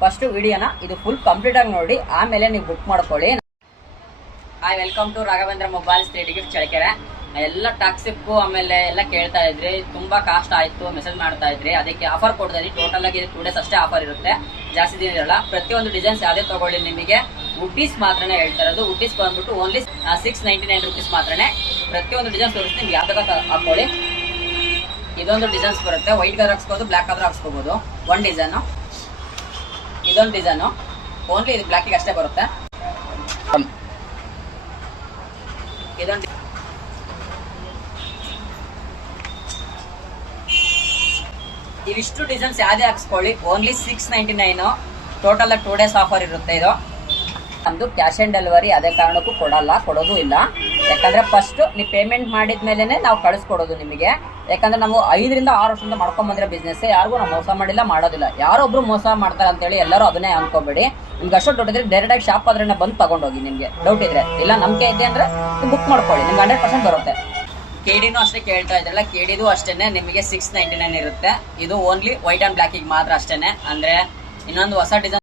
First ವಿಡಿಯೋನ ಇದು full complete ಆಗಿ ನೋಡಿ, ಆಮೇಲೆ ನೀವು ಬುಕ್ ಮಾಡ್ಕೊಳ್ಳಿ. Hi, welcome to Raghavendra mobiles 3D gift Challakere. ಎಲ್ಲ ಟಾಕ್ಸಿಪ್ ಆಮೇಲೆ ಎಲ್ಲ ಕೇಳ್ತಾ ಇದ್ರಿ, ತುಂಬಾ ಕಾಸ್ಟ್ ಆಯ್ತು, ಮೆಸೇಜ್ ಮಾಡ್ತಾ ಇದ್ರಿ. ಅದಕ್ಕೆ ಆಫರ್ ಕೊಡ್ತೀನಿ. ಟೋಟಲ್ ಆಗಿ 2 ಡೇಸ್ ಅಷ್ಟೇ ಆಫರ್ ಇರುತ್ತೆ, ಜಾಸ್ತಿ ದಿನ ಇರಲ್ಲ. ಪ್ರತಿಯೊಂದು ಡಿಸೈನ್ಸ್ ಯಾವ್ದೇ ತಗೊಳ್ಳಿ ನಿಮಗೆ ವುಡ್ಡೀಸ್ ಮಾತ್ರನೇ ಹೇಳ್ತಾ ಇರೋದು. ವುಡ್ಡೀಸ್ ಬಂದ್ಬಿಟ್ಟು ಓನ್ಲಿ 699 ರುಪೀಸ್ ಮಾತ್ರನೇ. ಪ್ರತಿಯೊಂದು ಡಿಸೈನ್ಸ್ ತೋರಿಸ್ತೀನಿ, ನಿಮ್ಗೆ ಯಾವ ಹಾಕೊಳ್ಳಿ. ಇದೊಂದು ಡಿಸೈನ್ಸ್ ಬರುತ್ತೆ, ವೈಟ್ ಕಲರ್ ಹಾಕ್ಸ್ಬೋದು, ಬ್ಲಾಕ್ ಕಲರ್ ಹಾಕ್ಸ್ಕೋಬಹುದು. ಒಂದು ಡಿಸೈನು, ಇದೊಂದು ಡಿಸೈನು ಓನ್ಲಿ ಇದು ಬ್ಲಾಕಿಗೆ ಅಷ್ಟೇ ಬರುತ್ತೆ. ಇದೊಂದು ಇವಿಷ್ಟು ಡಿಸೈನ್ಸ್ ಯಾವ್ದೇ ಹಾಕ್ಸ್ಕೊಳ್ಳಿ, ಓನ್ಲಿ 699. ಟೋಟಲ್ 2 ಡೇಸ್ ಆಫರ್ ಇರುತ್ತೆ. ಇದು ನಮ್ದು ಕ್ಯಾಶ್ ಆನ್ ಡೆಲಿವರಿ ಅದೇ ಕಾರಣಕ್ಕೂ ಕೊಡೋದು ಇಲ್ಲ. ಯಾಕಂದ್ರೆ ಫಸ್ಟ್ ನೀವು ಪೇಮೆಂಟ್ ಮಾಡಿದ್ಮೇಲೆ ನಾವು ಕಳಿಸ್ಕೊಡೋದು ನಿಮಗೆ. ಯಾಕಂದ್ರೆ ನಾವು 5 ರಿಂದ 6 ವರ್ಷದಿಂದ ಮಾಡ್ಕೊಂಡ್ ಬಂದಿರೋ ಬಿಸ್ನೆಸ್, ಯಾರಿಗೂ ನಾವು ಮೋಸ ಮಾಡಿಲ್ಲ, ಮಾಡೋದಿಲ್ಲ. ಯಾರೊಬ್ರು ಮೋಸ ಮಾಡ್ತಾರೆ ಅಂತ ಹೇಳಿ ಎಲ್ಲರೂ ಅದನ್ನೇ ಅನ್ಕೋಬೇಡಿ. ನಿಮ್ಗೆ ಅಷ್ಟು ಡೌಟ್ ಇದ್ರೆ ಡೈರೆಕ್ಟ್ ಆಗಿ ಶಾಪ್ ಆದ್ರೆ ಬಂದು ತಗೊಂಡೋಗಿ. ನಿಮ್ಗೆ ಡೌಟ್ ಇದ್ರೆ, ಇಲ್ಲ ನಂಬಿಕೆ ಇದೆ ಅಂದ್ರೆ ಬುಕ್ ಮಾಡ್ಕೊಳ್ಳಿ, ನಿಮ್ಗೆ 100% ಬರುತ್ತೆ. ಕೆಡಿನೂ ಅಷ್ಟೇ ಕೇಳ್ತಾ ಇದ್ರಲ್ಲ, ಕೆಡಿದು ಅಷ್ಟೇನೆ ನಿಮಗೆ 699 ಇರುತ್ತೆ. ಇದು ಓನ್ಲಿ ವೈಟ್ ಅಂಡ್ ಬ್ಲಾಕಿಗೆ ಮಾತ್ರ ಅಷ್ಟೇನೆ. ಅಂದ್ರೆ ಇನ್ನೊಂದು ಹೊಸ ಡಿಸೈನ್